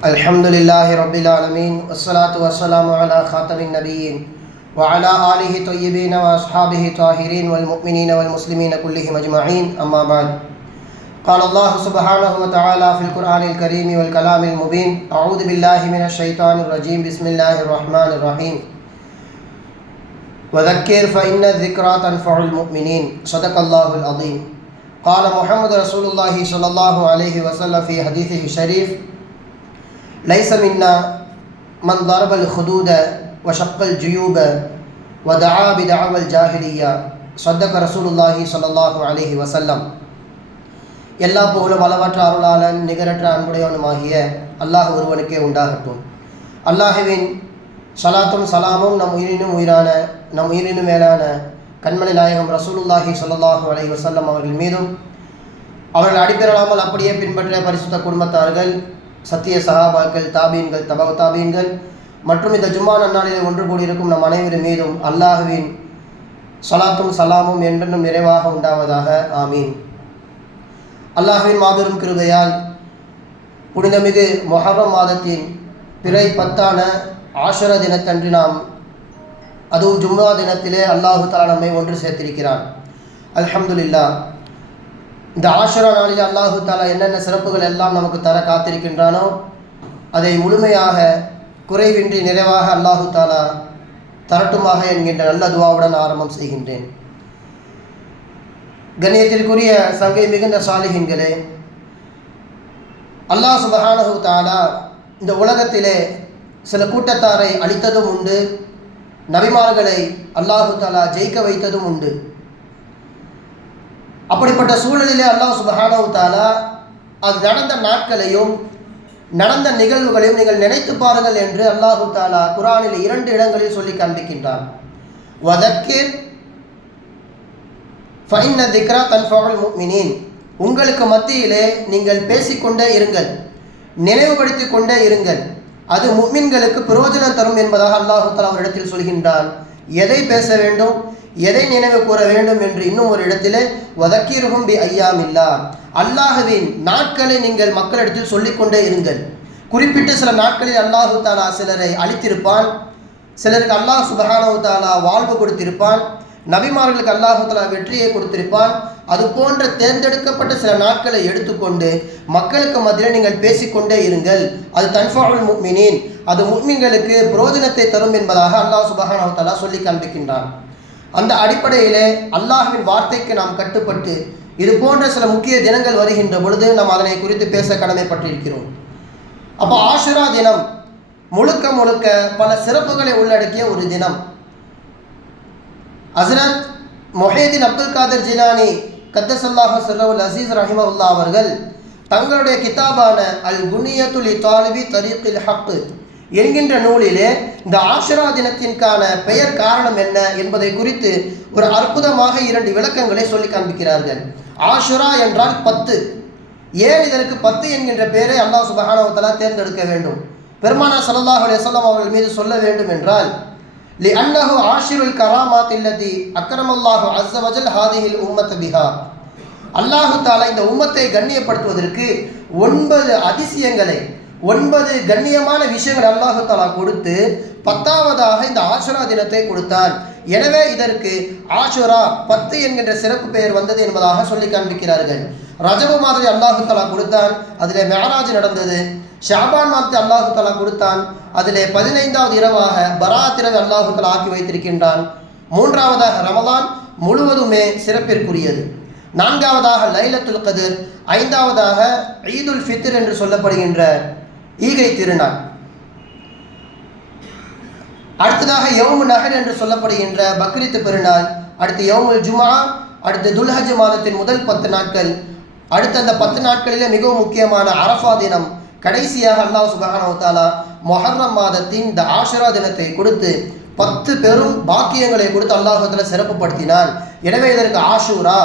الحمد لله رب العالمين والصلاة والسلام على خاتم النبيين وعلى آله طيبين وأصحابه طاهرين والمؤمنين والمسلمين كلهم أجمعين أما بعد قال الله سبحانه وتعالى في القرآن الكريم والكلام المبين أعوذ بالله من الشيطان الرجيم بسم الله الرحمن الرحيم وذكر فإن الذكرى تنفع المؤمنين صدق الله العظيم قال محمد رسول الله صلى الله عليه وسلم في حديثه الشريف ليس منا من ضرب الخدود وشق الجيوب ودعا بدعوى الجاهلية صدق رسول الله صلى الله عليه وسلم. எல்லா புகழும் அளவற்ற அருளாளன் நிகரற்ற அன்புடையவனுமாகிய அல்லாஹ் ஒருவனுக்கே உண்டாகட்டும். அல்லாஹுவின் சலாத்தும் சலாமும் நம் உயிரினும் மேலான கண்மணி நாயகம் ரசூலுல்லாஹி ஸல்லல்லாஹு அலைஹி வஸல்லம் அவர்கள் மீதும் அவர்கள் அடிப்பெறலாமல் அப்படியே பின்பற்ற பரிசுத்த குடும்பத்தார்கள், சத்திய சஹாபாக்கள், தாபீன்கள், தபவு தாபீன்கள் மற்றும் இந்த ஜும்மா நன்னாளிலே ஒன்று கூடியிருக்கும் நம் அனைவரும் மீதும் அல்லாஹுவின் சலாத்தும் சலாமும் என்றென்றும் நிறைவாக உண்டாவதாக. ஆமீன். அல்லாஹுவின் மாபெரும் கிருபையால் புனிதமிகு முஹர்ரம் மாதத்தின் பிறை 10ஆன ஆஷரா தினத்தன்று நாம், அதுவும் ஜும்மா தினத்திலே அல்லாஹு தஆலா நம்மை ஒன்று சேர்த்திருக்கிறான். அல்ஹம்துலில்லாஹ். இந்த ஆஷரா நாளில் அல்லாஹு தஆலா என்னென்ன சிறப்புகள் எல்லாம் நமக்கு தர காத்திருக்கின்றானோ அதை முழுமையாக குறைவின்றி நிறைவாக அல்லாஹு தஆலா தரட்டுமாக என்கின்ற நல்ல துஆவுடன் ஆரம்பம் செய்கின்றேன். கண்ணியத்திற்குரிய சங்கை மிகுந்த சாலிஹீன்களே, அல்லாஹ் சுப்ஹானஹு தஆலா இந்த உலகத்திலே சில கூட்டத்தாரை அழித்ததும் உண்டு, நபிமார்களை அல்லாஹு தஆலா ஜெயிக்க வைத்ததும் உண்டு. அப்படிப்பட்ட சூழலிலே அல்லாஹ் சுப்ஹானஹு தஆலா அது நடந்த நாட்களையும் நடந்த நிகழ்வுகளையும் நீங்கள் நினைத்து பாருங்கள் என்று அல்லாஹு தஆலா குர்ஆனில் 2 இடங்களில் சொல்லி காண்பிக்கின்றான். வதக்கிர் ஃபஇன்ன திக்ரா தன்ஃபஉல் முஃமினீன். உங்களுக்கு மத்தியிலே நீங்கள் பேசிக்கொண்டே இருங்கள், நினைவுபடுத்தி கொண்டே இருங்கள், அது முஃமின்களுக்கு பிரயோஜனம் தரும் என்பதாக அல்லாஹு தஆலா ஒரு இடத்தில் சொல்கின்றான். எதை பேச வேண்டும், எதை நினைவு கூற வேண்டும் என்று இன்னும் ஒரு இடத்திலே வதக்கிருஹும் பி ஐயாமில்லாஹ், அல்லாஹுவின் நாட்களை நீங்கள் மக்களிடத்தில் சொல்லிக்கொண்டே இருங்கள். குறிப்பிட்ட சில நாட்களில் அல்லாஹு தஆலா சிலரை அழித்திருப்பான், சிலருக்கு அல்லாஹ் சுப்ஹானஹு தஆலா வாழ்வு கொடுத்திருப்பான், நபிமார்களுக்கு அல்லாஹு தஆலா வெற்றியை கொடுத்திருப்பான். அது போன்ற தேர்ந்தெடுக்கப்பட்ட சில நாட்களை எடுத்துக்கொண்டு மக்களுக்கு மத்தியில் நீங்கள் பேசிக்கொண்டே இருங்கள், அது தன்ஃபஉல் முஃமினீன், அது முஃமின்களுக்கு பிரயோஜனத்தை தரும் என்பதாக அல்லாஹ் சுப்ஹானஹு தஆலா சொல்லி காண்பிக்கின்றான். அந்த அடிப்படையிலே அல்லாஹ்வின் வார்த்தைக்கு நாம் கட்டுப்பட்டு இது போன்ற சில முக்கிய தினங்கள் வருகின்ற பொழுது நாம் அதனை குறித்து பேச கடமைப்பட்டிருக்கிறோம். அப்போ ஆஷுரா தினம் முழுக்க முழுக்க பல சிறப்புகளை உள்ளடக்கிய ஒரு தினம். ஹஸ்ரத் முஹைதீன் அப்துல் காதர் ஜிலானி கத்தஸல்லாஹு சிர்ரஹுல் அஸீஸ் ரஹிமஹுல்லாஹ் அவர்கள் தங்களுடைய கிதாபான அல் குனியத்துல் லிதாலிபி தரீக்கில் ஹக் என்கின்ற நூலிலே இந்த ஆஷுரா தினத்திற்கான பெயர் காரணம் என்ன என்பதை குறித்து ஒரு அற்புதமாக 2 விளக்கங்களை சொல்லி காண்பிக்கிறார்கள். ஆஷுரா என்றால் 10. ஏன் இதற்கு 10 என்கின்ற பெயரை அல்லாஹ் சுப்ஹானஹு வ தஆலா தேர்ந்தெடுக்க வேண்டும், பெருமானார் ஸல்லல்லாஹு அலைஹி வஸல்லம் அவர்கள் மீது சொல்ல வேண்டும் என்றால், லிஅன்னஹு ஆஷிருல் கராமாத் அல்லதி அக்ரமல்லாஹு அஸ்ஸ வஜல் ஹாதிஹில் உம்மத பிஹா. அல்லாஹு தஆலா இந்த உம்மத்தை கண்ணியப்படுத்துவதற்கு 9 அதிசயங்களை, 9 கண்ணியமான விஷயங்கள் அல்லாஹு தஆலா கொடுத்து 10ஆவதாக இந்த ஆஷுரா தினத்தை கொடுத்தான். எனவே இதற்கு ஆஷுரா 10 என்கின்ற சிறப்பு பெயர் வந்தது என்பதாக சொல்லி காண்பிக்கிறார்கள். ரஜபு மாதத்தை அல்லாஹு தஆலா கொடுத்தான், அதிலே மெஹராஜ் நடந்தது. ஷாபான் மாதத்தை அல்லாஹு தஆலா கொடுத்தான், அதிலே 15வது இரவாக பராத் இரவை அல்லாஹு தஆலா ஆக்கி வைத்திருக்கின்றான். 3ஆவதாக ரமலான் முழுவதுமே சிறப்பிற்குரியது. 4ஆவதாக லைலத்துல் கத்ர். 5ஆவதாக ஈதுல் ஃபித்ர் என்று சொல்லப்படுகின்ற ஈகை திருநாள். அடுத்ததாக யௌமு நஹர் என்று சொல்லப்படுகின்ற பக்ரீத் பெருநாள். அடுத்து யௌமுல் ஜும்ஆ. அடுத்து துல்ஹஜ் மாதத்தின் முதல் 10 நாட்கள். அடுத்த அந்த 10 நாட்களிலே மிகவும் முக்கியமான அரஃபா தினம். கடைசியாக அல்லாஹ் சுப்ஹானஹு வ தஆலா முஹர்ரம் மாதத்தின் இந்த ஆஷுரா தினத்தை கொடுத்து 10 பெரும் பாக்கியங்களை கொடுத்து அல்லாஹ் தஆலா சிறப்புப்படுத்தினான். எனவே இதற்கு ஆஷூரா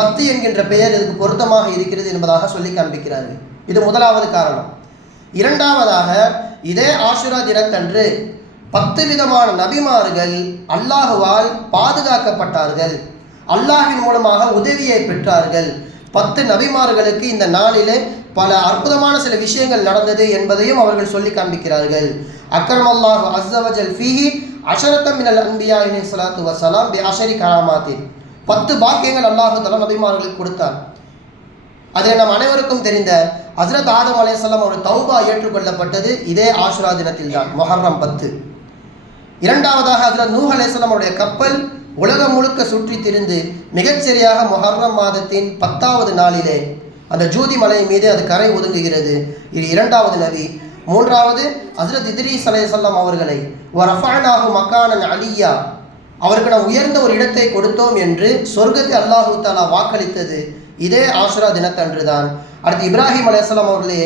10 என்கின்ற பெயர் இதற்கு பொருத்தமாக இருக்கிறது என்பதாக சொல்லி காண்பிக்கிறார்கள். இது முதலாவது காரணம். 2ஆவதாக இதே ஆஷுரா தினத்தன்று 10 விதமான நபிமார்கள் அல்லாஹுவால் பாதுகாக்கப்பட்டார்கள், அல்லாஹ்வின் மூலமாக உதவியை பெற்றார்கள். 10 நபிமார்களுக்கு இந்த நாளிலே பல அற்புதமான சில விஷயங்கள் நடந்தது என்பதையும் அவர்கள் சொல்லி காண்பிக்கிறார்கள். அக்ரமல்லாஹு அஸ்ஸவஜல் ஃபீஹி அஷரத்தம் மினல் அன்பியா அலைஹி ஸலாத்து வஸலாம் பி அஷரி கராமாத்தின். 10 பாக்கியங்கள் அல்லாஹ் தஆலா நபிமார்களுக்கு கொடுத்தார். அதில் நம் அனைவருக்கும் தெரிந்த ஹஜ்ரத் ஆதம் அலைஹிஸ்ஸலாம் அவருடைய தௌபா ஏற்றுக்கொள்ளப்பட்டது இதே ஆஷுரா தினத்தில் தான், முஹர்ரம் 10. இரண்டாவதாக ஹஜ்ரத் நூஹ் அலைஹிஸ்ஸலாம் அவருடைய கப்பல் உலகம் முழுக்க சுற்றி திரிந்து மிகச்சரியாக முஹர்ரம் மாதத்தின் 10வது நாளிலே அந்த ஜூதி மலை மீது அது கரை ஒதுங்குகிறது. இது 2வது நபி. 3வது ஹஜ்ரத் இத்ரீஸ் அலைஹிஸ்ஸலாம் அவர்களை வரஃபஅனாஹு மக்கானன் அலியா, அவருக்கு நாம் உயர்ந்த ஒரு இடத்தை கொடுத்தோம் என்று சொர்க்கத்தை அல்லாஹு தஆலா வாக்களித்தது இதே ஆஷுரா தினத்தன்று தான். அடுத்து இப்ராஹிம் அலைஹிஸ்ஸலாம் அவர்களே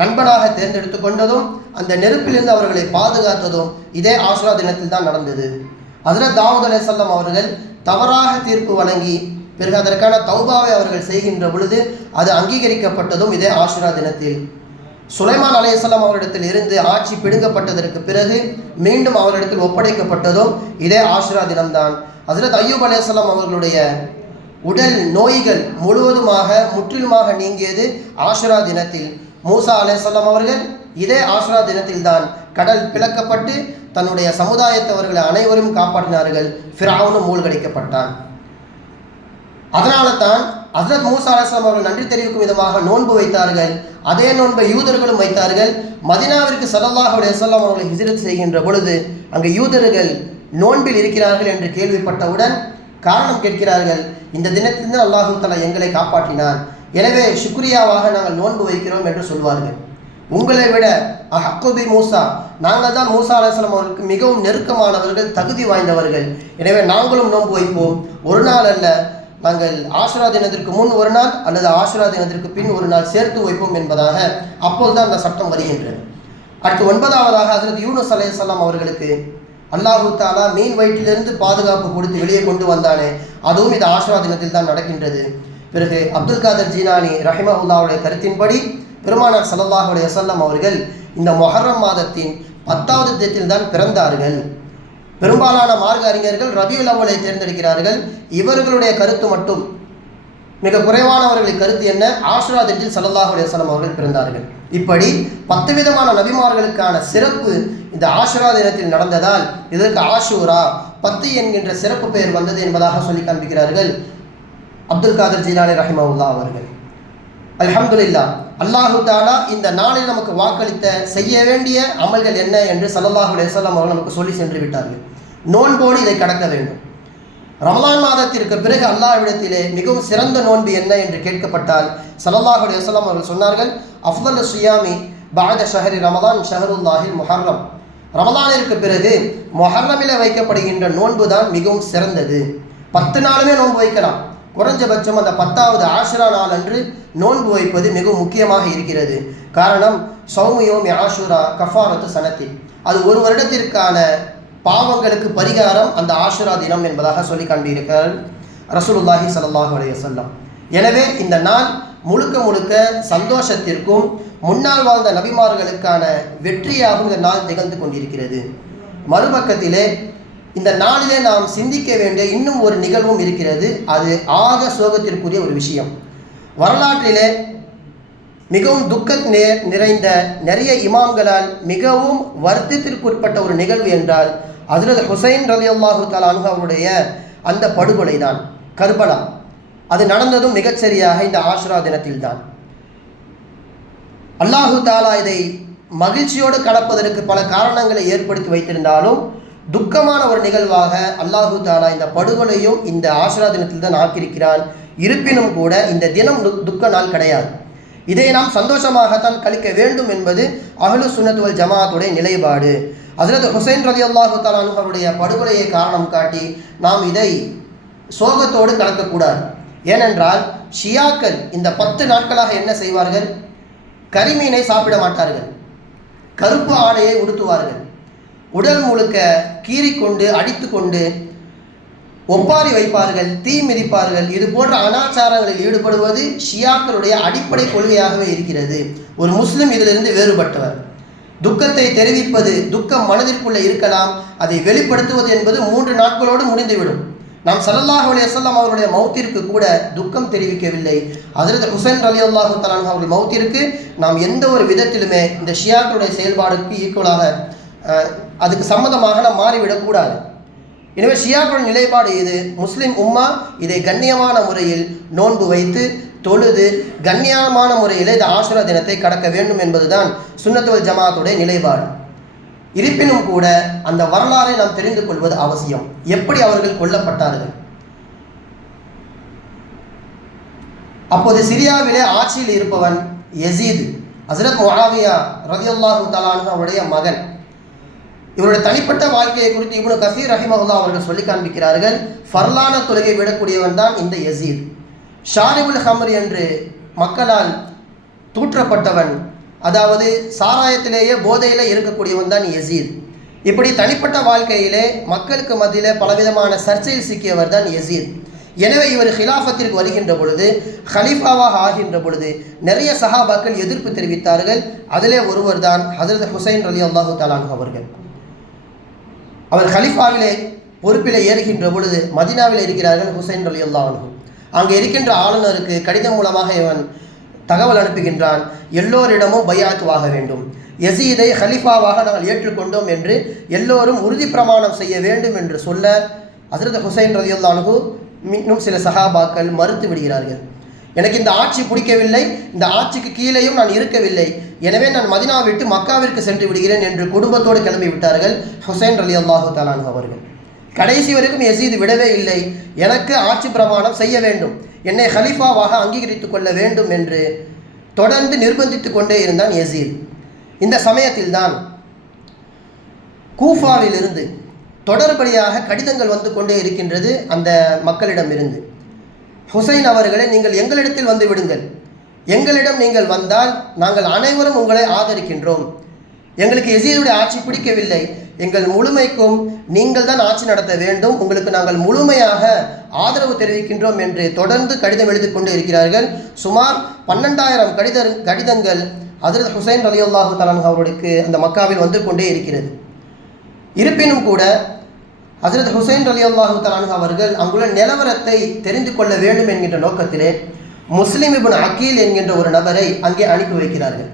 நண்பனாக தேர்ந்தெடுத்து கொண்டதும் அந்த நெருப்பிலிருந்து அவர்களை பாதுகாத்ததும் இதே ஆஷுரா தினத்தில் தான் நடந்தது. ஹஜ்ரத் தாவூத் அலைஹிஸ்ஸலாம் அவர்கள் தவறாக தீர்ப்பு வழங்கி பிறகு அதற்கான தௌபாவை அவர்கள் செய்கின்ற பொழுது அது அங்கீகரிக்கப்பட்டதும் இதே ஆஷுரா தினத்தில். சுலைமான் அலைஹிஸ்ஸலாம் அவரிடத்தில் இருந்து ஆட்சி பிடுங்கப்பட்டதற்கு பிறகு மீண்டும் அவரிடத்தில் ஒப்படைக்கப்பட்டதும் இதே ஆஷுரா தினம்தான். ஹஜ்ரத் அய்யூப் அலைஹிஸ்ஸலாம் அவர்களுடைய உடல் நோய்கள் முற்றிலுமாக நீங்கியது ஆஷுரா தினத்தில். மூசா அலைஹிஸ்ஸலாம் அவர்கள் இதே ஆஷுரா தினத்தில் தான் கடல் பிளக்கப்பட்டு தன்னுடைய சமுதாயத்தவர்களை அனைவரும் காப்பாற்றினார்கள். ஃபிரௌனும் மூழ்கடிக்கப்பட்டான். அதனால தான் ஹஜ்ரத் மூசா அலைஹிஸ்ஸலாம் அவர்கள் நன்றி தெரிவிக்கும் விதமாக நோன்பு வைத்தார்கள். அதே நோன்பை யூதர்களும் வைத்தார்கள். மதீனாவிற்கு ஸல்லல்லாஹு அலைஹி வஸல்லம் அவர்களை ஹிஜ்ரத் செய்கின்ற பொழுது அங்கு யூதர்கள் நோன்பில் இருக்கிறார்கள் என்று கேள்விப்பட்டவுடன் காரணம் கேட்கிறார்கள். இந்த தினத்திலிருந்து அல்லாஹு தஆலா எங்களை காப்பாற்றினான், எனவே ஷுக்ரியாவாக நாங்கள் நோன்பு வைக்கிறோம் என்று சொல்வார்கள். உங்களை விட அஹ்குபி மூசா, நாங்கள் தான் மூசா அலைஹிஸ்ஸலாம் அவர்களுக்கு மிகவும் நெருக்கமானவர்கள், தகுதி வாய்ந்தவர்கள், எனவே நாங்களும் நோன்பு வைப்போம். ஒரு நாள் அல்ல, நாங்கள் ஆஷுரா தினத்திற்கு முன் ஒரு நாள் அல்லது ஆஷுரா தினத்திற்கு பின் ஒரு நாள் சேர்த்து வைப்போம் என்பதாக அப்போதுதான் அந்த சட்டம் வருகின்றது. அடுத்து 9வதாக ஹஜ்ரத் யூனுஸ் அலைஹிஸ்ஸலாம் அவர்களுக்கு அல்லாஹு தஆலா மீன் வயிற்றிலிருந்து பாதுகாப்பு கொடுத்து வெளியே கொண்டு வந்தானே, அதுவும் இது ஆஷுரா தினத்தில் தான் நடக்கின்றது. பிறகு அப்துல் காதர் ஜீலானி ரஹிமஹுல்லாவுடைய கருத்தின்படி பெருமானார் ஸல்லல்லாஹு அலைஹி வஸல்லம் அவர்கள் இந்த முஹர்ரம் மாதத்தின் 10வது தினத்தில் தான் பிறந்தார்கள். பெரும்பாலான மார்க்க அறிஞர்கள் ரபியுல் அவ்வலை தேர்ந்தெடுக்கிறார்கள். இவர்களுடைய கருத்து மட்டும் மிக குறைவானவர்களின் கருத்து என்ன, ஆஷுரா தினத்தில் ஸல்லல்லாஹு அலைஹி வஸல்லம் அவர்கள் பிறந்தார்கள். இப்படி 10 விதமான நபிமார்களுக்கான சிறப்பு இந்த ஆஷுரா தினத்தில் நடந்ததால் இதற்கு ஆஷூரா 10 என்கின்ற சிறப்பு பெயர் வந்தது என்பதாக சொல்லி காண்பிக்கிறார்கள் அப்துல் காதர் ஜீலானி ரஹிமஹுல்லா அவர்கள். அல்ஹம்துலில்லாஹ், அல்லாஹு தஆலா இந்த நாளில் நமக்கு வாக்களித்த செய்ய வேண்டிய அமல்கள் என்ன என்று ஸல்லல்லாஹு அலைஹி வஸல்லம் அவர்கள் நமக்கு சொல்லி சென்று விட்டார்கள். நோன்போடு இதை கடக்க வேண்டும். ரமலான் மாதத்திற்கு பிறகு அல்லாஹ்விடத்திலே மிகவும் சிறந்த நோன்பு என்ன என்று கேட்கப்பட்டால் ஸல்லல்லாஹு அலைஹி வஸல்லம் அவர்கள் சொன்னார்கள், அஃதலு ஸியாமி பஅத ஷஹரி ரமலான் ஷஹருல்லாஹில் முஹர்ரம். ரமலானிற்கு பிறகு முஹர்ரமிலே வைக்கப்படுகின்ற நோன்பு தான் மிகவும் சிறந்தது. 10 நாளுமே நோன்பு வைக்கலாம், குறைஞ்சபட்சம் அந்த 10வது ஆஷுரா நாள் அன்று நோன்பு வைப்பது மிகவும் முக்கியமாக இருக்கிறது. காரணம், ஸௌமு யௌமி ஆஷுரா கஃபாரத்து சனத்தி, அது ஒரு வருடத்திற்கான பாவங்களுக்கு பரிகாரம் அந்த ஆஷுரா தினம் என்பதாக சொல்லி காண்பியிருக்கிறார் ரசூலுல்லாஹி ஸல்லல்லாஹு அலைஹி வஸல்லம். எனவே இந்த நாள் முழுக்க முழுக்க சந்தோஷத்திற்கும் முன்னால் வாழ்ந்த நபிமார்களுக்கான வெற்றியாகவும் இந்த நாள் திகழ்ந்து கொண்டிருக்கிறது. மறுபக்கத்திலே இந்த நாளிலே நாம் சிந்திக்க வேண்டிய இன்னும் ஒரு நிகழ்வும் இருக்கிறது. அது ஆக சோகத்திற்குரிய ஒரு விஷயம். வரலாற்றிலே மிகவும் நிறைந்த நிறைய இமாம்களால் மிகவும் வருத்தத்திற்குட்பட்ட ஒரு நிகழ்வு என்றால் ஹஜ்ரத் ஹுசைன் ரலியல்லாஹு தஆலா அன்ஹு அவருடைய அந்த படுகொலை தான், கர்பலா. அது நடந்ததும் மிகச்சரியாக இந்த ஆஷுரா தினத்தில் தான். அல்லாஹு தஆலா இதை மகிழ்ச்சியோடு கடப்பதற்கு பல காரணங்களை ஏற்படுத்தி வைத்திருந்தாலும் துக்கமான ஒரு நிகழ்வாக அல்லாஹு தஆலா இந்த படுகொலையும் இந்த ஆஷுரா தினத்தில் தான் ஆக்கியிருக்கிறான். இருப்பினும் கூட இந்த தினம் துக்க நாள் கிடையாது. இதை நாம் சந்தோஷமாகத்தான் கழிக்க வேண்டும் என்பது அஹ்லு சுன்னத் வல் ஜமாஅத்துடைய நிலைப்பாடு. ஹஜ்ரத் ஹுசைன் ரலியல்லாஹு தஆலா அன்ஹு அவருடைய படுகொலையை காரணம் காட்டி நாம் இதை சோகத்தோடு கலக்கக்கூடாது. ஏனென்றால் ஷியாக்கள் இந்த 10 நாட்களாக என்ன செய்வார்கள், கரிமீனை சாப்பிட மாட்டார்கள், கருப்பு ஆடையை உடுத்துவார்கள், உடல் முழுக்க கீறிக்கொண்டு அடித்து கொண்டு ஒப்பாரி வைப்பார்கள், தீ மிதிப்பார்கள். இது போன்ற அனாச்சாரங்களில் ஈடுபடுவது ஷியாக்களுடைய அடிப்படை கொள்கையாகவே இருக்கிறது. ஒரு முஸ்லிம் இதிலிருந்து வேறுபட்டவர். துக்கத்தை தெரிவிப்பது, துக்கம் மனதிற்குள்ளே இருக்கலாம், அதை வெளிப்படுத்துவது என்பது 3 நாட்களோடு முடிந்துவிடும். நாம் ஸல்லல்லாஹு அலைஹி வஸல்லம் அவருடைய மௌத்திற்கு கூட துக்கம் தெரிவிக்கவில்லை. ஹஜ்ரத் ஹுசைன் ரலியல்லாஹு தஆலா அன்ஹு அவர்கள் மௌத்திற்கு நாம் எந்த ஒரு விதத்திலுமே இந்த ஷியாக்களுடைய செயல்பாடுக்கு ஈக்குவலாக அதுக்கு சம்மதமாக நாம் மாறிவிடக்கூடாது. எனவே ஷியாக்களுடைய நிலைப்பாடு இது. முஸ்லிம் உம்மா இதை கண்ணியமான முறையில் நோன்பு வைத்து தொழுது கண்ணியமான முறையில் இந்த ஆஷுரா தினத்தை கடக்க வேண்டும் என்பதுதான் சுன்னத்துல் வல் ஜமாஅத்துடைய நிலைப்பாடு. இருப்பினும் கூட அந்த வரலாறை நாம் தெரிந்து கொள்வது அவசியம். எப்படி அவர்கள் கொல்லப்பட்டார்கள்? அப்போது சிரியாவிலே ஆட்சியில் இருப்பவன் யசீத், ஹஸ்ரத் முஆவியா ரலியல்லாஹு தஆலா அன்ஹு அவருடைய மகன். இவருடைய தனிப்பட்ட வாழ்க்கையை குறித்து இப்னு கஸீர் ரஹிமஹுல்லாஹ் அவர்கள் சொல்லி காண்பிக்கிறார்கள். ஃபர்லான தொழுகை விடக்கூடியவன் தான் இந்த யசீத். ஷாரிபுல் ஹம்ர் என்று மக்களால் தூற்றப்பட்டவன், அதாவது சாராயத்திலேயே போதையில் இருக்கக்கூடியவன் தான் யசீத். இப்படி தனிப்பட்ட வாழ்க்கையிலே மக்களுக்கு மத்தியில் பலவிதமான சர்ச்சையில் சிக்கியவர் தான் யசீத். எனவே இவர் ஹிலாஃபத்திற்கு வருகின்ற பொழுது, ஹலீஃபாவாக ஆகின்ற பொழுது நிறைய சஹாபாக்கள் எதிர்ப்பு தெரிவித்தார்கள். அதிலே ஒருவர் தான் ஹஜ்ரத் ஹுசைன் ரலியல்லாஹு தஆலா அன்ஹு அவர்கள். அவர் ஹலீஃபாவிலே பொறுப்பிலே ஏறுகின்ற பொழுது மதீனாவில் இருக்கிறார்கள் ஹுசைன் ரலியல்லாஹு அன்ஹு. அங்கே இருக்கின்ற ஆளுநருக்கு கடிதம் மூலமாக இவன் தகவல் அனுப்புகின்றான், எல்லோரிடமும் பைஅத் வாங்க வேண்டும், யசீதை ஹலீஃபாவாக நாங்கள் ஏற்றுக்கொண்டோம் என்று எல்லோரும் உறுதி பிரமாணம் செய்ய வேண்டும் என்று சொல்ல ஹஜ்ரத் ஹுசைன் ரலியல்லாஹு அன்ஹு இன்னும் சில சஹாபாக்கள் மறுத்து விடுகிறார்கள். எனக்கு இந்த ஆட்சி பிடிக்கவில்லை, இந்த ஆட்சிக்கு கீழேயும் நான் இருக்கவில்லை, எனவே நான் மதீனா விட்டு மக்காவிற்கு சென்று விடுகிறேன் என்று குடும்பத்தோடு கிளம்பி விட்டார்கள் ஹுசைன் ரலியல்லாஹு தஆலா அன்ஹு அவர்கள். கடைசி வரைக்கும் யசீத் விடவே இல்லை, எனக்கு ஆட்சி பிரமாணம் செய்ய வேண்டும், என்னை ஹலீஃபாவாக அங்கீகரித்துக் கொள்ள வேண்டும் என்று தொடர்ந்து நிர்பந்தித்து கொண்டே இருந்தான் யசீத். இந்த சமயத்தில் தான் கூஃபாவிலிருந்து தொடர்படியாக கடிதங்கள் வந்து கொண்டே இருக்கின்றது அந்த மக்களிடமிருந்து. ஹுசைன் அவர்களை, நீங்கள் எங்களிடத்தில் வந்து விடுங்கள், எங்களிடம் நீங்கள் வந்தால் நாங்கள் அனைவரும் உங்களை ஆதரிக்கின்றோம், எங்களுக்கு யசீதுடைய ஆட்சி பிடிக்கவில்லை, எங்கள் முழுமைக்கும் நீங்கள் தான் ஆட்சி நடத்த வேண்டும், உங்களுக்கு நாங்கள் முழுமையாக ஆதரவு தெரிவிக்கின்றோம் என்று தொடர்ந்து கடிதம் எழுதி கொண்டு இருக்கிறார்கள். சுமார் 12,000 கடிதங்கள் ஹஜ்ரத் ஹுசைன் ரலியல்லாஹு தஆலா அன்ஹு அவர்களுக்கு அந்த மக்காவில் வந்து கொண்டே இருக்கிறது. இருப்பினும் கூட ஹஜ்ரத் ஹுசைன் ரலியல்லாஹு தஆலா அன்ஹு அவர்கள் அங்குள்ள நிலவரத்தை தெரிந்து கொள்ள வேண்டும் என்கின்ற நோக்கத்திலே முஸ்லிம் இப்னு அகீல் என்கின்ற ஒரு நபரை அங்கே அனுப்பி வைக்கிறார்கள்.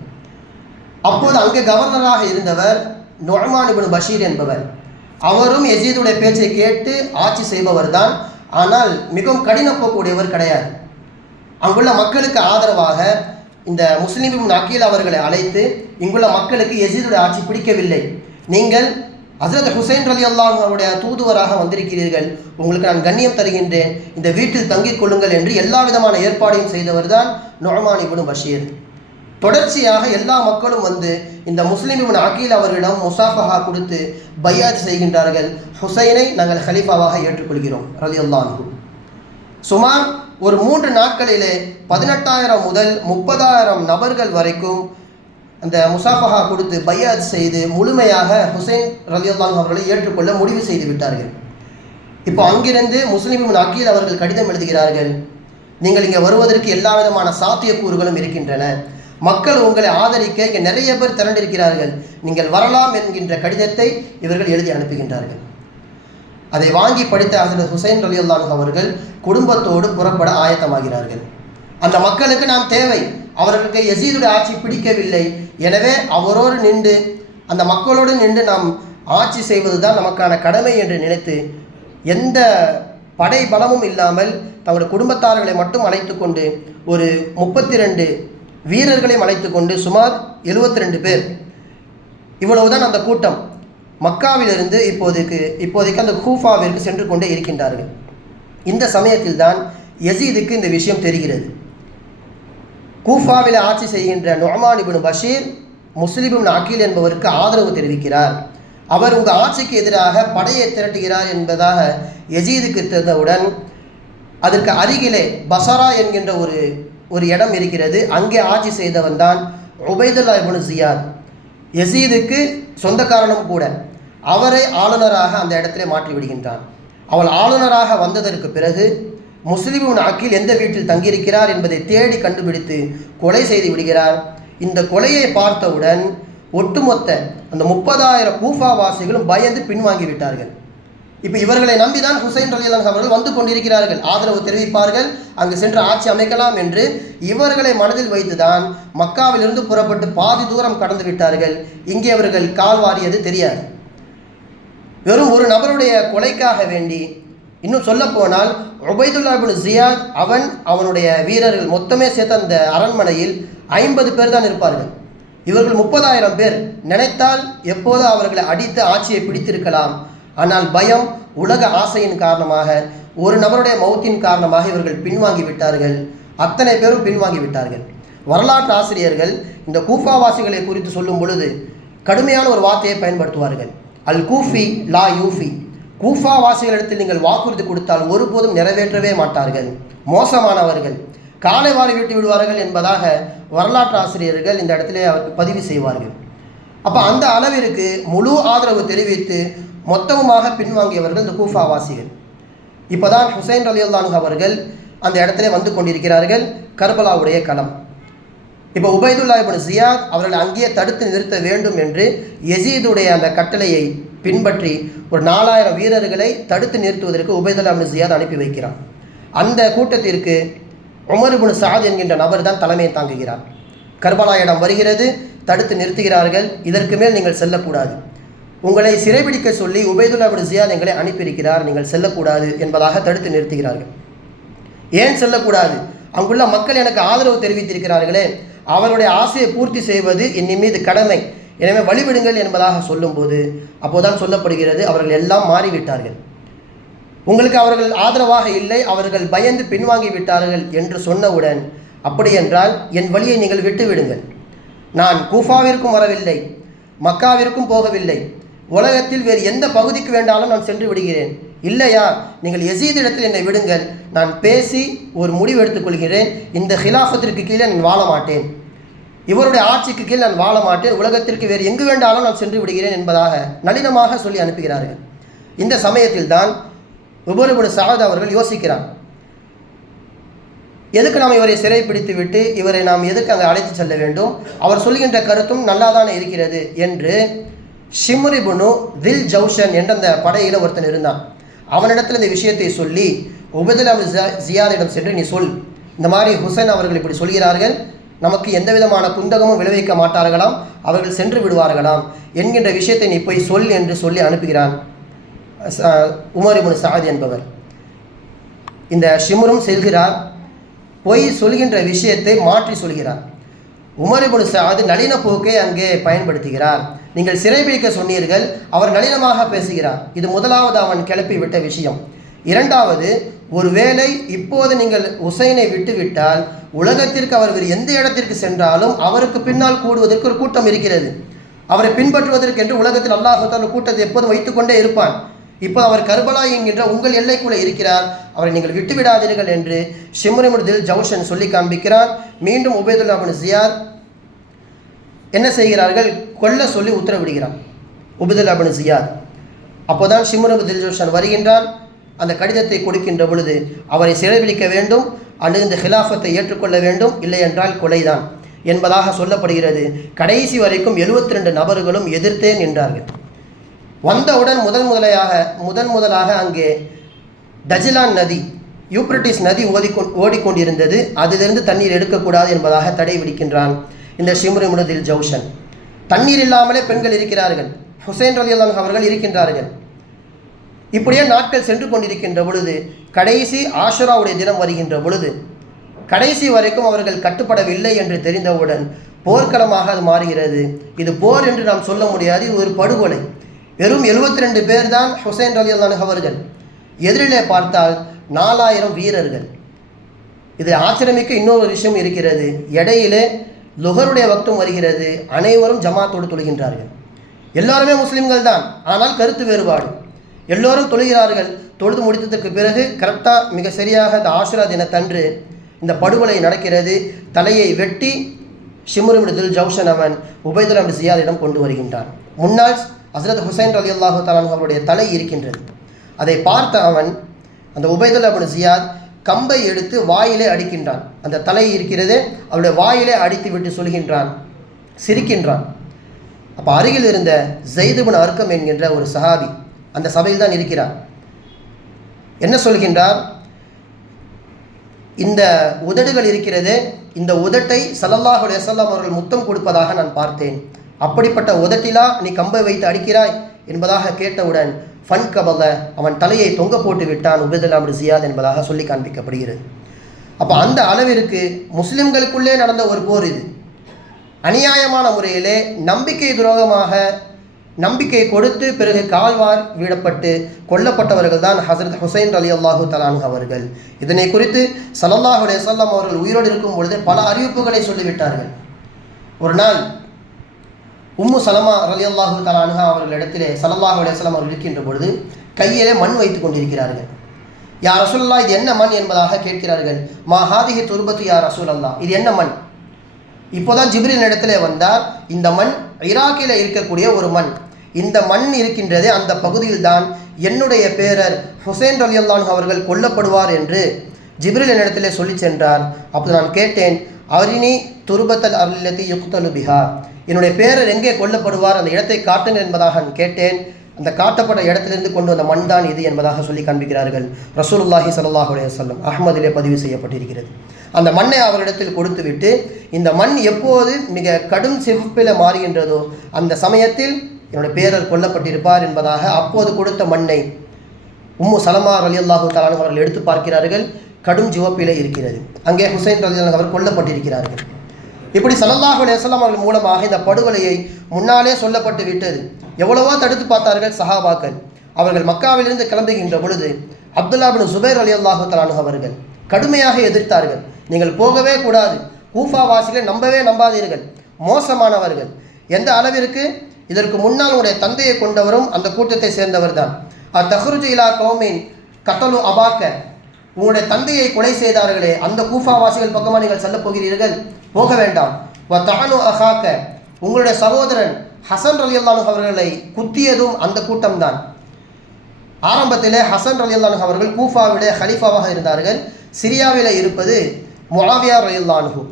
அப்போது அங்கே கவர்னராக இருந்தவர் நுஅமான் இப்னு பஷீர் என்பவர். அவரும் யசீதுடைய பேச்சை கேட்டு ஆட்சி செய்பவர் தான், ஆனால் மிகவும் கடினப்போக்கூடியவர் கிடையாது. அங்குள்ள மக்களுக்கு ஆதரவாக இந்த முஸ்லிம் இப்னு அகீல் அவர்களை அழைத்து, இங்குள்ள மக்களுக்கு யசீதுடைய ஆட்சி பிடிக்கவில்லை, நீங்கள் ஹஜ்ரத் ஹுசைன் ரலியல்லாஹு அன்ஹு அவருடைய தூதுவராக வந்திருக்கிறீர்கள், உங்களுக்கு நான் கண்ணியம் தருகின்றேன், இந்த வீட்டில் தங்கிக் கொள்ளுங்கள் என்று எல்லா விதமான ஏற்பாடையும் செய்தவர் தான் நுஅமான் இப்னு பஷீர். தொடர்ச்சியாக எல்லா மக்களும் வந்து இந்த முஸ்லிம் இப்னு அகீல் அவர்களிடம் முசாஃபஹா கொடுத்து பைஅத் செய்கின்றார்கள். ஹுசைனை நாங்கள் ஹலீஃபாவாக ஏற்றுக்கொள்கிறோம் ரலியல்லாஹு அன்ஹு. சுமார் ஒரு 3 நாட்களிலே 18,000 முதல் 30,000 நபர்கள் வரைக்கும் அந்த முசாஃபஹா கொடுத்து பைஅத் செய்து முழுமையாக ஹுசைன் ரலியல்லாஹு அன்ஹு அவர்களை ஏற்றுக்கொள்ள முடிவு செய்து விட்டார்கள். இப்போ அங்கிருந்து முஸ்லிம் இப்னு அகீல் அவர்கள் கடிதம் எழுதுகிறார்கள், நீங்கள் இங்கே வருவதற்கு எல்லா விதமான சாத்தியக்கூறுகளும் இருக்கின்றன, மக்கள் உங்களை ஆதரிக்க இங்கே நிறைய பேர் திரண்டிருக்கிறார்கள், நீங்கள் வரலாம் என்கின்ற கடிதத்தை இவர்கள் எழுதி அனுப்புகின்றார்கள். அதை வாங்கி படித்த ஹஜ்ரத் ஹுசைன் ரலியல்லாஹு அன்ஹு அவர்கள் குடும்பத்தோடு புறப்பட ஆயத்தமாகிறார்கள். அந்த மக்களுக்கு நாம் தேவை, அவர்களுக்கு யசீதுடைய ஆட்சி பிடிக்கவில்லை, எனவே அவரோடு நின்று அந்த மக்களோடு நின்று நாம் ஆட்சி செய்வது தான் நமக்கான கடமை என்று நினைத்து எந்த படை பலமும் இல்லாமல் தங்களுடைய குடும்பத்தார்களை மட்டும் அழைத்து கொண்டு ஒரு 32 வீரர்களையும் அழைத்து கொண்டு சுமார் 72 பேர், இவ்வளவுதான் அந்த கூட்டம் மக்காவிலிருந்து இப்போதைக்கு அந்த கூஃபாவிற்கு சென்று கொண்டே இருக்கின்றார்கள். இந்த சமயத்தில் தான் யசீதுக்கு இந்த விஷயம் தெரிகிறது. கூஃபாவில் ஆட்சி செய்கின்ற நுஅமான் இப்னு பஷீர் முஸ்லிம் இப்னு அகீல் என்பவருக்கு ஆதரவு தெரிவிக்கிறார், அவர் உங்கள் ஆட்சிக்கு எதிராக படையை திரட்டுகிறார் என்பதாக யசீதுக்கு தெரிந்தவுடன் அதற்கு அருகிலே பசரா என்கின்ற ஒரு இடம் இருக்கிறது, அங்கே ஆட்சி செய்தவன் தான் உபைதுல்லா இப்னு ஜியாத், யசீதுக்கு சொந்தக்காரனும் கூட. அவரை ஆளுநராக அந்த இடத்திலே மாற்றி விடுகின்றான். அவள் ஆளுநராக வந்ததற்கு பிறகு முஸ்லிம் இப்னு அகீல் எந்த வீட்டில் தங்கியிருக்கிறார் என்பதை தேடி கண்டுபிடித்து கொலை செய்து விடுகிறார். இந்த கொலையை பார்த்தவுடன் ஒட்டுமொத்த அந்த 30,000 கூஃபா வாசிகளும் பயந்து பின்வாங்கி விட்டார்கள். இப்போ இவர்களை நம்பிதான் ஹுசைன் ரலியல்லாஹு அவர்கள் வந்து கொண்டிருக்கிறார்கள், ஆதரவு தெரிவிப்பார்கள், அங்கு சென்று ஆட்சி அமைக்கலாம் என்று இவர்களை மனதில் வைத்துதான் மக்காவிலிருந்து புறப்பட்டு பாதி தூரம் கடந்து விட்டார்கள். இங்கே அவர்கள் கால் வாரியது தெரியாது. வெறும் ஒரு நபருடைய கொலைக்காக வேண்டி, இன்னும் சொல்ல போனால் உபைதுல்லா இப்னு ஜியாத் அவனுடைய வீரர்கள் மொத்தமே சேர்த்த அந்த அரண்மனையில் 50 பேர் தான் இருப்பார்கள். இவர்கள் 30,000 பேர். நினைத்தால் எப்போது அவர்களை அடித்து ஆட்சியை பிடித்திருக்கலாம். ஆனால் பயம், உலக ஆசையின் காரணமாக, ஒரு நபருடைய மௌத்தின் காரணமாக இவர்கள் பின்வாங்கி விட்டார்கள். அத்தனை பேரும் பின்வாங்கி விட்டார்கள். வரலாற்று ஆசிரியர்கள் இந்த கூஃபாவாசிகளை குறித்து சொல்லும் பொழுது கடுமையான ஒரு வார்த்தையை பயன்படுத்துவார்கள். அல் கூஃபி லா யூஃபி. கூஃபாவாசிகளிடத்தில் நீங்கள் வாக்குறுதி கொடுத்தால் ஒருபோதும் நிறைவேற்றவே மாட்டார்கள், மோசமானவர்கள், காலை வாரி விட்டு விடுவார்கள் என்பதாக வரலாற்று ஆசிரியர்கள் இந்த இடத்திலே அவருக்கு பதிவு செய்வார்கள். அப்போ அந்த அளவிற்கு முழு ஆதரவு தெரிவித்து மொத்தமாக பின்வாங்கியவர்கள் இந்த கூஃபாவாசிகள். இப்போ தான் ஹுசைன் ரலியல்லாஹு அவர்கள் அந்த இடத்துல வந்து கொண்டிருக்கிறார்கள், கர்பலாவுடைய களம். இப்போ உபைதுல்லா இப்னு ஜியாத் அவர்களை அங்கேயே தடுத்து நிறுத்த வேண்டும் என்று யசீதுடைய அந்த கட்டளையை பின்பற்றி ஒரு 4000 வீரர்களை தடுத்து நிறுத்துவதற்கு உபைதுல்லா இப்னு ஜியாத் அனுப்பி வைக்கிறார். அந்த கூட்டத்திற்கு உமர் இப்னு சஅத் என்கின்ற நபர் தான் தலைமையை தாங்குகிறார். கர்பலா இடம் வருகிறது, தடுத்து நிறுத்துகிறார்கள். இதற்கு மேல் நீங்கள் செல்லக்கூடாது, உங்களை சிறைபிடிக்க சொல்லி உபைதுல்லா இப்னு ஜியாத் எங்களை அனுப்பியிருக்கிறார், நீங்கள் செல்லக்கூடாது என்பதாக தடுத்து நிறுத்துகிறார்கள். ஏன் செல்லக்கூடாது? அங்குள்ள மக்கள் எனக்கு ஆதரவு தெரிவித்திருக்கிறார்களே, அவருடைய ஆசையை பூர்த்தி செய்வது என் மீது கடமை, எனவே வழிவிடுங்கள் என்பதாக சொல்லும்போது அப்போதான் சொல்லப்படுகிறது அவர்கள் எல்லாம் மாறிவிட்டார்கள், உங்களுக்கு அவர்கள் ஆதரவாக இல்லை, அவர்கள் பயந்து பின்வாங்கி விட்டார்கள் என்று சொன்னவுடன், அப்படி என்றால் என் வழியை நீங்கள் விட்டுவிடுங்கள், நான் கூஃபாவிற்கும் வரவில்லை, மக்காவிற்கும் போகவில்லை, உலகத்தில் வேறு எந்த பகுதிக்கு வேண்டாலும் நான் சென்று விடுகிறேன், இல்லையா நீங்கள் யசீதிடத்தில் என்னை விடுங்கள், நான் பேசி ஒரு முடிவு எடுத்துக்கொள்கிறேன், இந்த ஹிலாஃபத்திற்கு கீழே நான் வாழ மாட்டேன், இவருடைய ஆட்சிக்கு கீழ் நான் வாழ மாட்டேன், உலகத்திற்கு வேறு எங்கு வேண்டாலும் நான் சென்று விடுகிறேன் என்பதாக நளினமாக சொல்லி அனுப்புகிறார்கள். இந்த சமயத்தில் தான் உமர் இப்னு சஅத் அவர்கள் யோசிக்கிறார், எதுக்கு நாம் இவரை சிறைப்பிடித்து விட்டு இவரை நாம் எதுக்கு அங்கே அழைத்து செல்ல வேண்டும், அவர் சொல்கின்ற கருத்தும் நல்லாதானே இருக்கிறது என்று ஷிம்ர் இப்னு தில் ஜௌஷன் என்ற அந்த படையில் ஒருத்தன் இருந்தான். அவனிடத்தில் இந்த விஷயத்தை சொல்லி உபைதுல்லா இப்னு ஜியாதிடம் சென்று நீ சொல், இந்த மாதிரி ஹுசைன் அவர்கள் இப்படி சொல்கிறார்கள், நமக்கு எந்த விதமான குந்தகமும் விளைவிக்க மாட்டார்களாம், அவர்கள் சென்று விடுவார்களாம் என்கின்ற விஷயத்தை நீ போய் சொல் என்று சொல்லி அனுப்புகிறான் உமர் இப்னு சஅத் என்பவர். இந்த ஷிம்ரும் செல்கிறார், போய் சொல்கின்ற விஷயத்தை மாற்றி சொல்கிறார். உமர் இப்னு சஅத் நளின போக்கை அங்கே பயன்படுத்துகிறார். நீங்கள் சிறைபிடிக்க சொன்னீர்கள், அவர் நளினமாக பேசுகிறார். இது முதலாவது அவன் கிளப்பி விட்ட விஷயம். இரண்டாவது, ஒருவேளை இப்போது நீங்கள் ஹுசைனை விட்டுவிட்டால் உலகத்திற்கு அவர் வேறு எந்த இடத்திற்கு சென்றாலும் அவருக்கு பின்னால் கூடுவதற்கு ஒரு கூட்டம் இருக்கிறது, அவரை பின்பற்றுவதற்கு என்று உலகத்தில் அல்லாஹ் தஆலா கூட்டத்தை எப்போதும் வைத்துக்கொண்டே இருப்பான். இப்போ அவர் கர்பலா என்கின்ற உங்கள் எல்லைக்குள்ளே இருக்கிறார், அவரை நீங்கள் விட்டுவிடாதீர்கள் என்று ஷிம்ர் இப்னு தில் ஜௌஷன் சொல்லி காண்பிக்கிறார். மீண்டும் உபைதுல்லா இப்னு ஜியாத் என்ன செய்கிறார்கள், கொல்ல சொல்லி உத்தரவிடுகிறார் உபைதுல்லா இப்னு ஜியாத். அப்போதான் ஷிம்ர் இப்னு தில் ஜௌஷன் வருகின்றார். அந்த கடிதத்தை கொடுக்கின்ற பொழுது அவரை சிறைபிடிக்க வேண்டும் அல்லது இந்த ஹிலாஃபத்தை ஏற்றுக்கொள்ள வேண்டும், இல்லை என்றால் கொலைதான் என்பதாக சொல்லப்படுகிறது. கடைசி வரைக்கும் 72 நபர்களும் எதிர்த்தேன் என்றார்கள். வந்தவுடன் முதன் முதலாக அங்கே டஜிலான் நதி, யூப்ரட்டிஸ் நதி ஓடிக்கொண்டிருந்தது, அதிலிருந்து தண்ணீர் எடுக்கக்கூடாது என்பதாக தடை விதிக்கின்றான் இந்த ஷிம்ர் இப்னு தில் ஜௌஷன். தண்ணீர் இல்லாமலே பெண்கள் இருக்கிறார்கள், ஹுசைன் ரலியல்லாஹு அவர்கள் இருக்கின்றார்கள். இப்படியே நாட்கள் சென்று கொண்டிருக்கின்ற பொழுது கடைசி ஆஷுராவுடைய தினம் வருகின்ற பொழுது கடைசி வரைக்கும் அவர்கள் கட்டுப்படவில்லை என்று தெரிந்தவுடன் போர்க்களமாக அது மாறுகிறது. இது போர் என்று நாம் சொல்ல முடியாது, இது ஒரு படுகொலை. வெறும் 72 பேர் தான் ஹுசைன் ரலியல்லாஹு அவர்கள், எதிரிலே பார்த்தால் 4000 வீரர்கள். இது ஆச்சரியமிக்க இன்னொரு விஷயம் இருக்கிறது, இடையிலே லுஹருடைய வக்தும் வருகிறது, அனைவரும் ஜமாத்தோடு தொழுகின்றார்கள். எல்லாருமே முஸ்லிம்கள் தான், ஆனால் கருத்து வேறுபாடு. எல்லோரும் தொழுகிறார்கள். தொழுது முடித்ததற்கு பிறகு கரெக்டாக மிக சரியாக இந்த ஆஷுரா தினத்தன்று இந்த படுகொலை நடக்கிறது. தலையை வெட்டி ஷிம்ர் இப்னு தில் ஜௌஷன் அவன் உபைதுல்லா இப்னு ஜியாதிடம் கொண்டு வருகின்றான். முன்னால் ஹஸ்ரத் ஹுசைன் ரலியல்லாஹு தஆலா அவருடைய தலை இருக்கின்றது. அதை பார்த்த அவன், அந்த உபைதுல்லா இப்னு ஜியாத் கம்பை எடுத்து வாயிலே அடிக்கின்றான். அந்த தலை இருக்கிறது, அவருடைய வாயிலே அடித்து விட்டு சொல்கின்றான், சிரிக்கின்றான். அப்போ அருகில் இருந்த ஸைத் இப்னு அர்கம் என்கின்ற ஒரு சஹாபி அந்த சபையில் தான் இருக்கிறார். என்ன சொல்கின்றார்? இந்த உதடுகள் இருக்கிறது, இந்த உதட்டை ஸல்லல்லாஹு அலைஹி வஸல்லம் அவர்கள் முத்தம் கொடுப்பதாக நான் பார்த்தேன். அப்படிப்பட்ட உதட்டிலா நீ கம்பை வைத்து அடிக்கிறாய் என்பதாக கேட்டவுடன் ஃபன் கபல, அவன் தலையை தொங்க போட்டு விட்டான் உபைதுல்லா இப்னு ஜியாத் என்பதாக சொல்லி காண்பிக்கப்படுகிறது. அப்போ அந்த அளவிற்கு முஸ்லிம்களுக்குள்ளே நடந்த ஒரு போர் இது. அநியாயமான முறையிலே நம்பிக்கை துரோகமாக நம்பிக்கை கொடுத்து பிறகு கால்வார் வீடப்பட்டு கொல்லப்பட்டவர்கள் தான் ஹஸரத் ஹுசைன் ரலியல்லாஹு தஆலா அன்ஹு அவர்கள். இதனை குறித்து ஸல்லல்லாஹு அலைஹி வஸல்லம் அவர்கள் உயிரோடு இருக்கும் பொழுது பல அறிவிப்புகளை சொல்லிவிட்டார்கள். ஒரு நாள் உம்மு சலமா ரலியல்லாஹு தஆலா அன்ஹா அவர்களிடத்திலே ஸல்லல்லாஹு அலைஹி வஸல்லம் அவர்கள் இருக்கின்ற பொழுது கையிலே மண் வைத்து கொண்டிருக்கிறார்கள். யா ரசூலுல்லாஹ், இது என்ன மண் என்பதாக கேட்கிறார்கள். மா ஹாதிஹி துர்பத்து யா ரசூலல்லாஹ், இது என்ன மண்? இப்போதான் ஜிப்ரீல் இடத்திலே வந்தார். இந்த மண் ஈராக்கில் இருக்கக்கூடிய ஒரு மண். இந்த மண் இருக்கின்றதே, அந்த பகுதியில் தான் என்னுடைய பேரர் ஹுசைன் ரலியல்லாஹு அன்ஹு அவர்கள் கொல்லப்படுவார் என்று ஜிப்ரீல் என்னிடத்திலே சொல்லி சென்றார். அப்போது நான் கேட்டேன், அரினி துர்பத்தல் அர்லத்தி யுக்தலு பிஹா, என்னுடைய பேரர் எங்கே கொல்லப்படுவார், அந்த இடத்தை காட்டுங்கள் என்பதாக நான் கேட்டேன். அந்த காட்டப்பட்ட இடத்திலிருந்து கொண்டு வந்த மண் தான் இது என்பதாக சொல்லி காண்பிக்கிறார்கள் ரசூலுல்லாஹி ஸல்லல்லாஹு அலைஹி வஸல்லம். அஹ்மதிலே பதிவு செய்யப்பட்டிருக்கிறது. அந்த மண்ணை அவரிடத்தில் கொடுத்துவிட்டு, இந்த மண் எப்போது மிக கடும் சிவப்பில் மாறுகின்றதோ அந்த சமயத்தில் என்னுடைய பேரர் கொல்லப்பட்டிருப்பார் என்பதாக அப்போது கொடுத்த மண்ணை உம்மு சலமா ரலியல்லாஹு தஆலா அவர்கள் எடுத்து பார்க்கிறார்கள். கடும் சிவப்பிலே இருக்கிறது. அங்கே ஹுசைன் ரலியல்லாஹு அவர் கொல்லப்பட்டிருக்கிறார்கள். இப்படி ஸல்லல்லாஹு அலைஹி வஸல்லம் அவர்கள் மூலமாக இந்த படுகொலையை முன்னாலே சொல்லப்பட்டு விட்டது. எவ்வளவோ தடுத்து பார்த்தார்கள் சஹாபாக்கள். அவர்கள் மக்காவிலிருந்து கிளம்புகின்ற பொழுது அப்துல்லா இப்னு ஜுபைர் ரலியல்லாஹு தஆலா அன்ஹு அவர்கள் கடுமையாக எதிர்த்தார்கள். நீங்கள் போகவே கூடாது, கூஃபா வாசிகளை நம்பாதீர்கள், மோசமானவர்கள். எந்த அளவிற்கு? இதற்கு முன்னால் உடைய தந்தையை கொண்டவரும் அந்த கூட்டத்தை சேர்ந்தவர் தான். தஹ்ருஜு இலா கௌமின் கத்தலு அபாக்க, உங்களுடைய தந்தையை கொலை செய்தார்களே அந்த கூஃபா வாசிகள் பக்கமாக நீங்கள் செல்ல போகிறீர்கள், போக வேண்டாம். வ தஅனு அஹாக்க, உங்களுடைய சகோதரன் ஹசன் ரலியல்லாஹு அன்ஹு அவர்களை குத்தியதும் அந்த கூட்டம்தான். ஆரம்பத்திலே ஹசன் ரலியல்லாஹு அன்ஹு அவர்கள் கூஃபாவிலே ஹலீஃபாவாக இருந்தார்கள். சிரியாவிலே இருப்பது முஆவியா ரலியல்லாஹு அன்ஹு.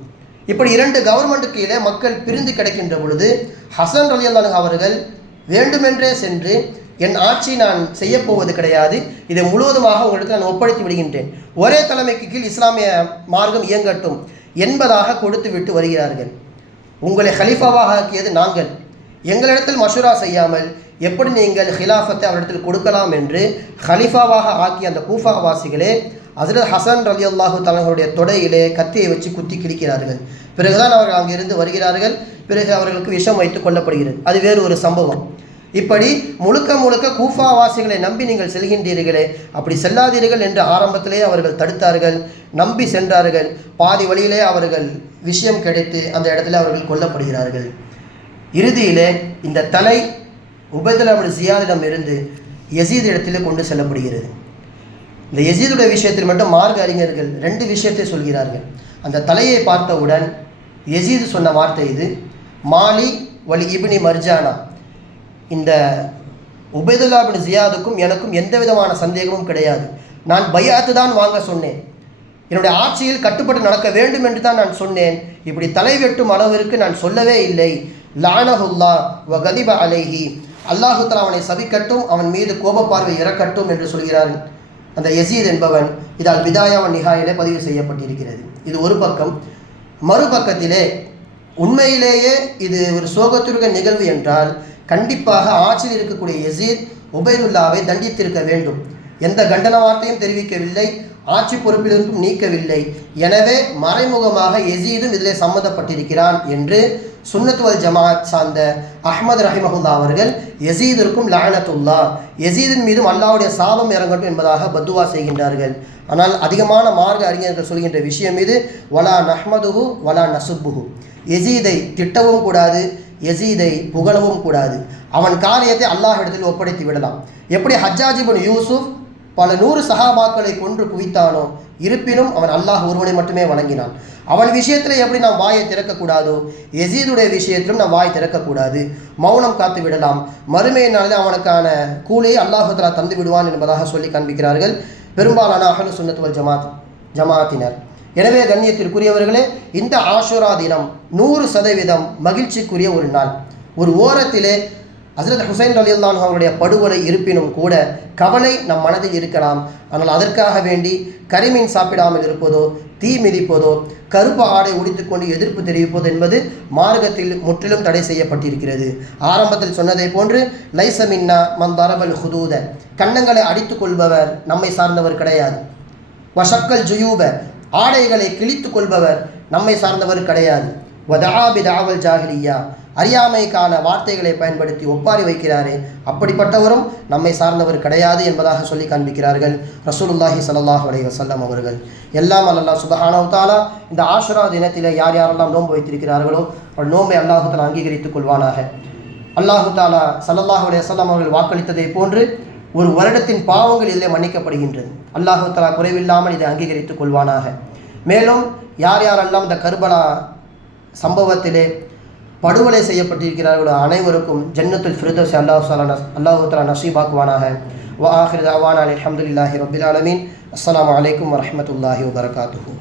இப்படி இரண்டு கவர்மெண்ட்டுக்கு கீழே மக்கள் பிரிந்து கிடக்கின்ற பொழுது ஹசன் ரலியல்லாஹு அன்ஹு அவர்கள் வேண்டுமென்றே சென்று, என் ஆட்சி நான் செய்யப்போவது கிடையாது, இதை முழுவதுமாக உங்களுக்கு நான் ஒப்படைத்து விடுகின்றேன், ஒரே தலைமைக்கு கீழ் இஸ்லாமிய மார்க்கம் இயங்கட்டும் என்பதாக கொடுத்து விட்டு வருகிறார்கள். உங்களை ஹலீஃபாவாக ஆக்கியது நாங்கள், எங்களிடத்தில் மஷூரா செய்யாமல் எப்படி நீங்கள் ஹிலாஃபத்தை அவரிடத்தில் கொடுக்கலாம் என்று ஹலீஃபாவாக ஆக்கிய அந்த கூஃபா வாசிகளே ஹஸரத் ஹசன் ரலியல்லாஹு தஆலாவுடைய தொடையிலே கத்தியை வச்சு குத்தி கிழிக்கிறார்கள். பிறகுதான் அவர்கள் அங்கிருந்து வருகிறார்கள். பிறகு அவர்களுக்கு விஷம் வைத்து கொல்லப்படுகிறது. அது வேறு ஒரு சம்பவம். இப்படி முழுக்க கூஃபா வாசிகளை நம்பி நீங்கள் செல்கின்றீர்களே, அப்படி செல்லாதீர்கள் என்று ஆரம்பத்திலே அவர்கள் தடுத்தார்கள். நம்பி சென்றார்கள். பாதி வழியிலே அவர்கள் விஷயம் கிடைத்து அந்த இடத்துல அவர்கள் கொல்லப்படுகிறார்கள். இறுதியிலே இந்த தலை உபைதுல்லா இப்னு ஜியாதிடம் இருந்து யசீத் இடத்திலே கொண்டு செல்லப்படுகிறது. இந்த யசீதுடைய விஷயத்தில் மட்டும் மார்க்க அறிஞர்கள் ரெண்டு விஷயத்தை சொல்கிறார்கள். அந்த தலையை பார்த்தவுடன் யசீது சொன்ன வார்த்தை இது, மாலி வலி இப்னி மர்ஜானா, இந்த உபைதுல்லா இப்னு ஜியாதுக்கும் எனக்கும் எந்த விதமான சந்தேகமும் கிடையாது. நான் பையாத்து தான் வாங்க சொன்னேன், என்னுடைய ஆட்சியில் கட்டுப்பட்டு நடக்க வேண்டும் என்று தான் நான் சொன்னேன். இப்படி தலை வெட்டும் அளவிற்கு நான் சொல்லவே இல்லை. லானஹுல்லா வ கதிப அலைஹி, அல்லாஹு தஆலா அவனை சபிக்கட்டும், அவன் மீது கோப பார்வை இறக்கட்டும் என்று சொல்கிறார் அந்த யசீத் என்பவன். இதால் பிதாயா வ நிஹாயிலே பதிவு செய்யப்பட்டிருக்கிறது. இது ஒரு பக்கம். மறுபக்கத்திலே உண்மையிலேயே இது ஒரு சோகத்திற்க நிகழ்வு என்றால் கண்டிப்பாக ஆட்சியில் இருக்கக்கூடிய யசீத் உபைதுல்லாவை தண்டித்திருக்க வேண்டும். எந்த கண்டன வார்த்தையும் தெரிவிக்கவில்லை, ஆட்சி பொறுப்பிலிருந்தும் நீக்கவில்லை. எனவே மறைமுகமாக யசீதும் இதிலே சம்மந்தப்பட்டிருக்கிறான் என்று சுன்னத் வல் ஜமாஅத் சார்ந்த அஹ்மத் ரஹிமஹுல்லா அவர்கள் யசீதிற்கும் லஅனத்துல்லா, யசீதின் மீதும் அல்லாஹ்வுடைய சாபம் இறங்கட்டும் என்பதாக பத்துவா செய்கின்றார்கள். ஆனால் அதிகமான மார்க்க அறிஞர்கள் சொல்கின்ற விஷயம் இது, வலா நஹ்மதுஹு வலா நசுப்புஹு, யசீதை திட்டவும் கூடாது, யசீதை புகழவும் கூடாது. அவன் காரியத்தை அல்லாஹ் இடத்தில் ஒப்படைத்து விடலாம். எப்படி ஹஜ்ஜாஜ் இப்னு யூசுப் பல 100 சஹாபாக்களை கொன்று குவித்தானோ, இருப்பினும் அவன் அல்லாஹ் ஒருவனை மட்டுமே வணங்கினான். அவன் விஷயத்தில் எப்படி நாம் வாயை திறக்கக்கூடாதோ, யசீதுடைய விஷயத்திலும் நாம் வாய் திறக்கக்கூடாது, மௌனம் காத்து விடலாம். மறுமை நாளில் அவனுக்கான கூலியை அல்லாஹ் தஆலா தந்து விடுவான் என்பதாக சொல்லி காண்பிக்கிறார்கள் பெரும்பாலான அஹ்லு சுன்னத் வல் ஜமாஅத்தினர். எனவே கண்ணியத்திற்குரியவர்களே, இந்த ஆஷுரா தினம் 100% மகிழ்ச்சிக்குரிய ஒரு நாள். ஒரு ஓரத்திலே ஹஸ்ரத் ஹுசைன் ரலியல்லாஹு அன்ஹு அவருடைய படுகொலை இருப்பினும் கூட கவலை நம் மனதில் இருக்கலாம். ஆனால் அதற்காக வேண்டி கரிமீன் சாப்பிடாமல் இருப்பதோ, தீ மிதிப்பதோ, கருப்பு ஆடை உடித்துக்கொண்டு எதிர்ப்பு தெரிவிப்பது என்பது மார்க்கத்தில் முற்றிலும் தடை செய்யப்பட்டிருக்கிறது. ஆரம்பத்தில் சொன்னதை போன்று லைஸ மின்னா மன் தரபல் ஹுதூத, கன்னங்களை அடித்துக் கொள்பவர் நம்மை சார்ந்தவர் கிடையாது. வஷக்கல் ஜுயூப, ஆடைகளை கிழித்து கொள்பவர் நம்மை சார்ந்தவர் கிடையாது. வதஆபி தாவல் ஜாஹிலியா, அறியாமைக்கான வார்த்தைகளை பயன்படுத்தி ஒப்பாரி வைக்கிறாரே, அப்படிப்பட்டவரும் நம்மை சார்ந்தவர் கிடையாது என்பதாக சொல்லி காண்பிக்கிறார்கள் ரசூலுல்லாஹி ஸல்லல்லாஹு அலைஹி வஸல்லம் அவர்கள். எல்லாம் அல்லாஹ் சுப்ஹானஹு தஆலா இந்த ஆஷுரா தினத்திலே யார் யாரெல்லாம் நோன்பு வைத்திருக்கிறார்களோ அவள் நோன்பை அல்லாஹு தஆலா அங்கீகரித்துக் கொள்வானாக. அல்லாஹு தஆலா ஸல்லல்லாஹு அலைஹி வஸல்லம் அவர்கள் வாக்களித்ததை போன்று ஒரு வருடத்தின் பாவங்கள் இதிலே மன்னிக்கப்படுகின்றது. அல்லாஹு தஆலா குறைவில்லாமல் இதை அங்கீகரித்துக் கொள்வானாக. மேலும் யார் யாரெல்லாம் இந்த கர்பலா சம்பவத்திலே படுகொலை செய்யப்பட்டிருக்கிறார்களோ அனைவருக்கும் ஜன்னத்துல் ஃபிர்தௌஸ் அல்லாஹு தஆலா நஸீபாக்குவானாக. வ ஆகிரு தஅவானா அல்ஹம்துலில்லாஹி ரப்பில் ஆலமீன். அஸ்ஸலாமு அலைக்கும் வரஹ்மத்துல்லாஹி வபரகாத்துஹு.